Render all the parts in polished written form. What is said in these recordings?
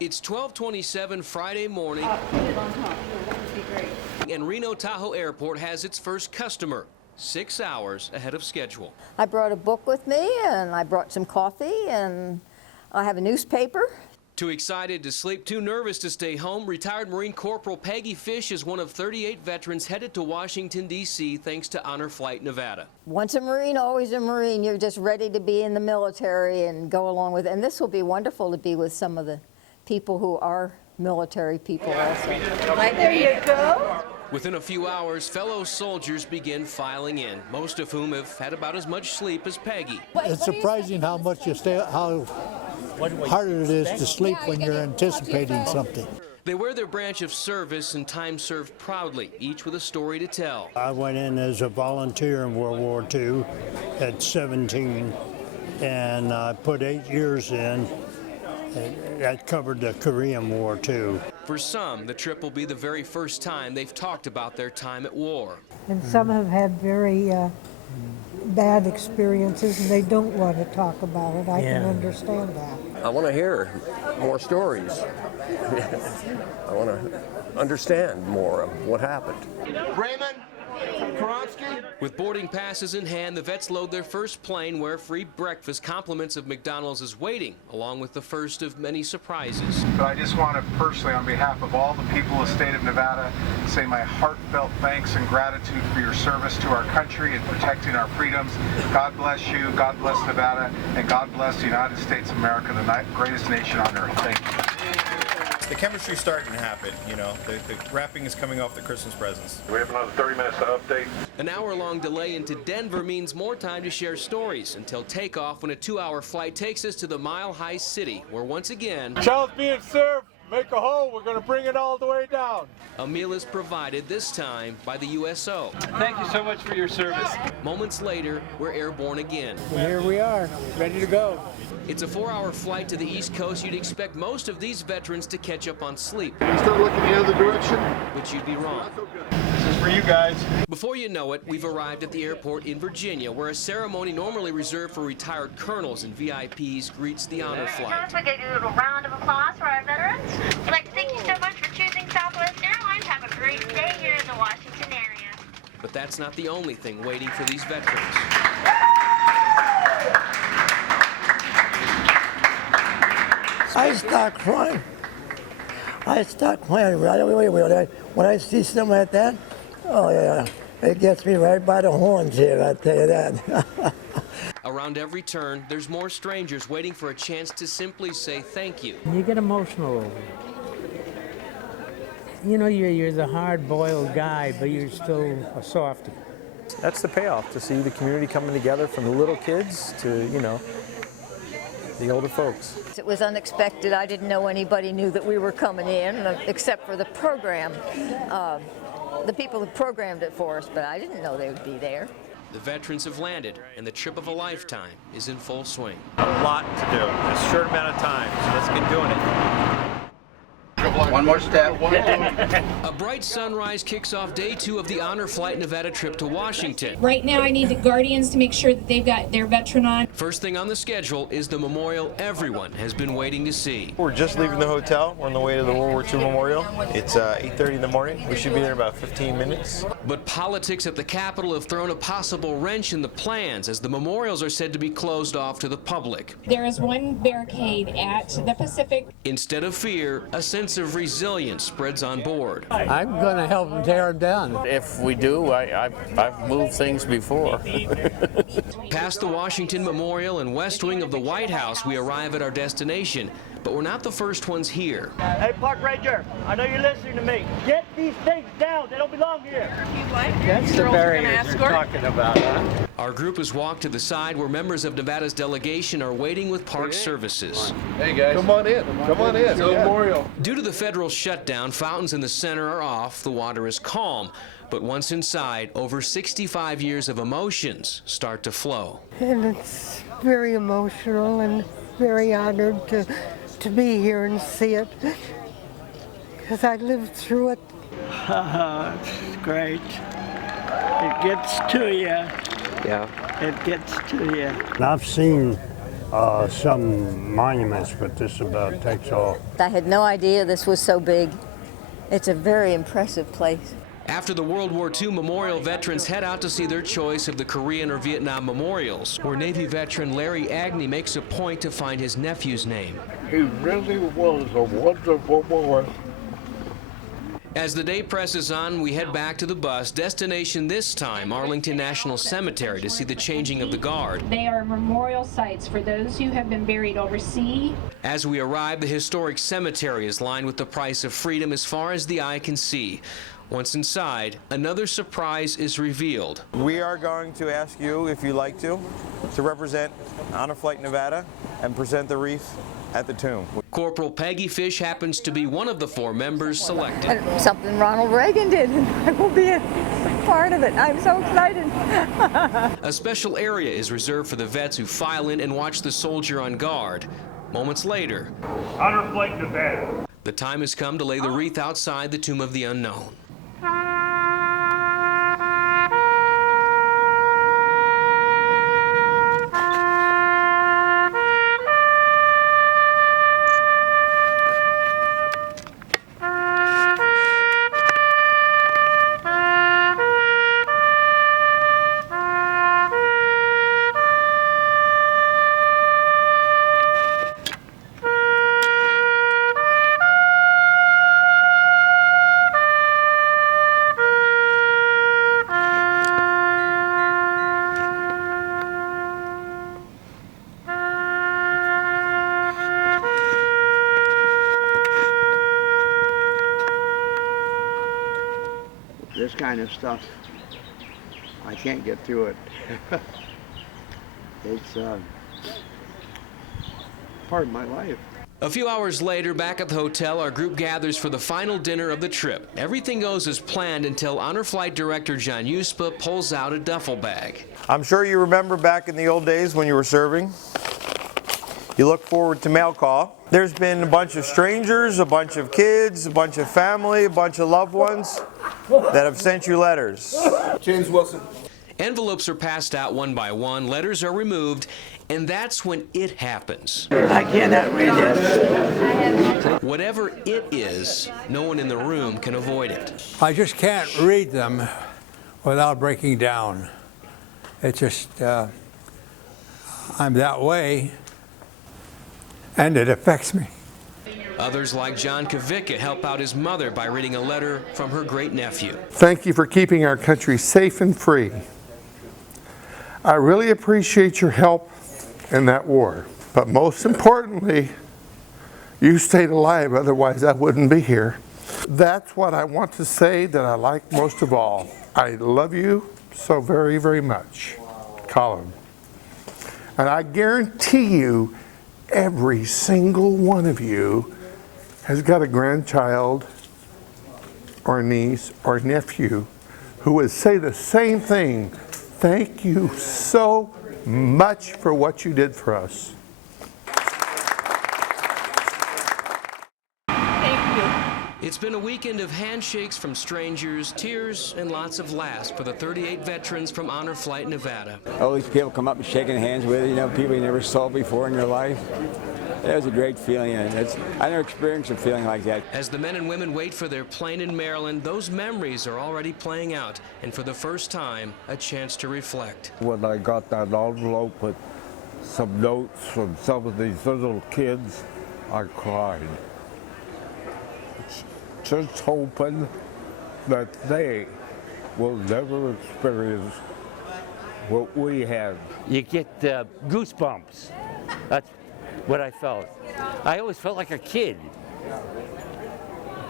It's 12:27 Friday morning, Put it on top. That would be great. and Reno Tahoe Airport has its first customer, 6 hours ahead of schedule. I brought a book with me, and I brought some coffee, and I have a newspaper. Too excited to sleep, too nervous to stay home, retired Marine Corporal Peggy Fish is one of 38 veterans headed to Washington, D.C. thanks to Honor Flight Nevada. Once a Marine, always a Marine. You're just ready to be in the military and go along with it. And this will be wonderful to be with some of the people who are military people also. There you go. Within a few hours, fellow soldiers begin filing in, most of whom have had about as much sleep as Peggy. It's surprising how much you stay, how harder it is to sleep when you're anticipating something. They wear their branch of service and time served proudly, each with a story to tell. I went in as a volunteer in World War II at 17, and I put 8 years in. That covered the Korean War, too. For some, the trip will be the very first time they've talked about their time at war. And some have had very bad experiences, and they don't want to talk about it. I can understand that. I want to hear more stories. I want to understand more of what happened. Raymond, Kronsky. With boarding passes in hand, the vets load their first plane where free breakfast, compliments of McDonald's is waiting, along with the first of many surprises. But I just want to personally, on behalf of all the people of the state of Nevada, say my heartfelt thanks and gratitude for your service to our country and protecting our freedoms. God bless you, God bless Nevada, and God bless the United States of America, the greatest nation on earth. Thank you. The chemistry's starting to happen, you know. The wrapping is coming off the Christmas presents. We have another 30 minutes to update. An hour-long delay into Denver means more time to share stories until takeoff when a 2-hour flight takes us to the Mile High City, where once again, Chow's being served. Make a hole. We're going to bring it all the way down. a meal is provided, this time by the USO. Thank you so much for your service. Moments later, we're airborne again. And here we are, ready to go. It's a 4-hour flight to the East Coast. You'd expect most of these veterans to catch up on sleep, Can you start looking the other direction? but you'd be wrong. This is for you guys. Before you know it, we've arrived at the airport in Virginia, where a ceremony normally reserved for retired colonels and VIPs greets the honor flight. We're going to do a little round of applause for our veterans. We'd like to thank you so much for choosing Southwest Airlines. Have a great day here in the Washington area. But that's not the only thing waiting for these veterans. I start crying. Right away when I see something like that. Oh yeah, it gets me right by the horns here, I tell you that. Around every turn, there's more strangers waiting for a chance to simply say thank you. You get emotional over it. You know, you're the hard-boiled guy, but you're still a softie. That's the payoff, to see the community coming together, from the little kids to, you know, the older folks. It was unexpected. I didn't know anybody knew that we were coming in, except for the program, the people who programmed it for us, but I didn't know they would be there. The veterans have landed, and the trip of a lifetime is in full swing. A lot to do. A short amount of time, so let's get doing it. One more step. A bright sunrise kicks off day 2 of the Honor Flight Nevada trip to Washington. Right now, I need the Guardians to make sure that they've got their veteran on. First thing on the schedule is the memorial everyone has been waiting to see. We're just leaving the hotel. We're on the way to the World War II Memorial. It's 8:30 in the morning. We should be there in about 15 minutes. But politics at the Capitol have thrown a possible wrench in the plans, as the memorials are said to be closed off to the public. There is one barricade at the Pacific. Instead of fear, a sense of resilience spreads on board. I'm going to help them tear them down. If we do, I've moved things before. Past the Washington Memorial and west wing of the White House, we arrive at our destination, but we're not the first ones here. Hey, Park Ranger, I know you're listening to me. Get these things down. They don't belong here. That's the barriers you're talking about, huh? Our group has walked to the side where members of Nevada's delegation are waiting with park services. Hey guys. Come on in. Come on in. Memorial. Due to the federal shutdown, fountains in the center are off, the water is calm. But once inside, over 65 years of emotions start to flow. And it's very emotional and very honored to be here and see it, because I lived through it. It's great. It gets to you. Yeah. It gets to you. I've seen some monuments, but this about takes all. I had no idea this was so big. It's a very impressive place. After the World War II memorial, veterans head out to see their choice of the Korean or Vietnam memorials, where Navy veteran Larry Agnew makes a point to find his nephew's name. He really was a wonderful boy. As the day presses on, we head back to the bus. Destination this time, Arlington National Cemetery, to see the changing of the guard. They are memorial sites for those who have been buried overseas. As we arrive, the historic cemetery is lined with the price of freedom as far as the eye can see. Once inside, another surprise is revealed. We are going to ask you, if you'd like to represent Honor Flight Nevada and present the wreath at the tomb. Corporal Peggy Fish happens to be one of the 4 members selected. Something Ronald Reagan did, and I will be a part of it. I'm so excited. A special area is reserved for the vets who file in and watch the soldier on guard. Moments later, Honor Flight Nevada. the time has come to lay the wreath outside the Tomb of the Unknown. This kind of stuff, I can't get through it. It's part of my life. A few hours later, back at the hotel, our group gathers for the final dinner of the trip. Everything goes as planned until Honor Flight Director John Uspa pulls out a duffel bag. I'm sure you remember back in the old days when you were serving. You look forward to mail call. There's been a bunch of strangers, a bunch of kids, a bunch of family, a bunch of loved ones that have sent you letters. James Wilson. Envelopes are passed out one by one, letters are removed, and that's when it happens. I cannot read this. Whatever it is, no one in the room can avoid it. I just can't read them without breaking down. It's just, I'm that way, and it affects me. Others, like John Kavicka, help out his mother by reading a letter from her great-nephew. Thank you for keeping our country safe and free. I really appreciate your help in that war. But most importantly, you stayed alive, otherwise I wouldn't be here. That's what I want to say that I like most of all. I love you so very, very much, Colin. And I guarantee you, every single one of you has got a grandchild or niece or nephew who would say the same thing. Thank you so much for what you did for us. It's been a weekend of handshakes from strangers, tears, and lots of laughs for the 38 veterans from Honor Flight Nevada. All these people come up and shaking hands with you, people you never saw before in your life. It was a great feeling, and I never experienced a feeling like that. As the men and women wait for their plane in Maryland, those memories are already playing out, and for the first time, a chance to reflect. When I got that envelope with some notes from some of these little kids, I cried. Just hoping that they will never experience what we had. You get goosebumps. That's what I felt. I always felt like a kid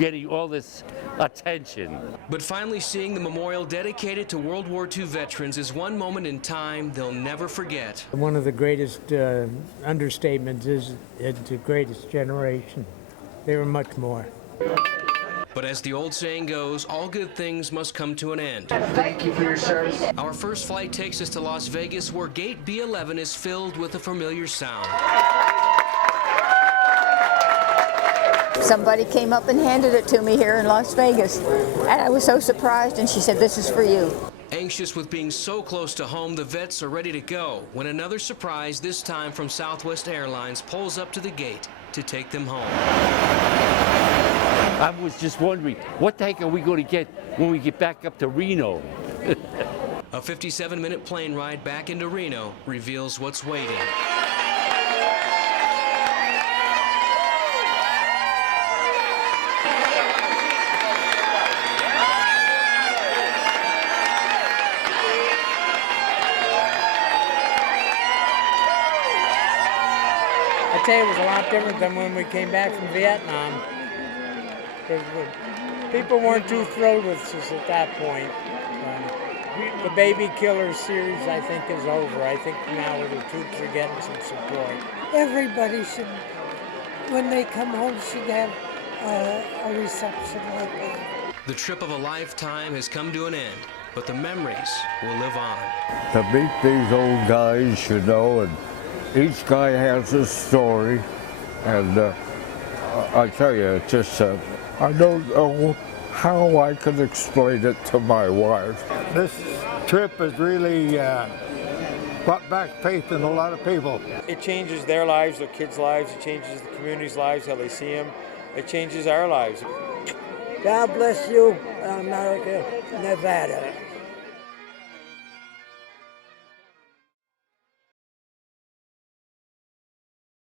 getting all this attention. But finally seeing the memorial dedicated to World War II veterans is one moment in time they'll never forget. One of the greatest understatements is the greatest generation. They were much more. But as the old saying goes, all good things must come to an end. Thank you for your service. Our first flight takes us to Las Vegas, where Gate B11 is filled with a familiar sound. Somebody came up and handed it to me here in Las Vegas, and I was so surprised, and she said, "This is for you." Anxious with being so close to home, the vets are ready to go when another surprise, this time from Southwest Airlines, pulls up to the gate to take them home. I was just wondering, what the heck are we going to get when we get back up to Reno? A 57-minute plane ride back into Reno reveals what's waiting. I tell you, it was a lot different than when we came back from Vietnam. People weren't too thrilled with us at that point. The Baby Killers series, I think, is over. I think now the troops are getting some support. Everybody should, when they come home, should have a reception like that. The trip of a lifetime has come to an end, but the memories will live on. To meet these old guys, you know, and each guy has his story, and I tell you, it's just, I don't know how I can explain it to my wife. This trip has really brought back faith in a lot of people. It changes their lives, their kids' lives. It changes the community's lives, how they see them. It changes our lives. God bless you, America, Nevada.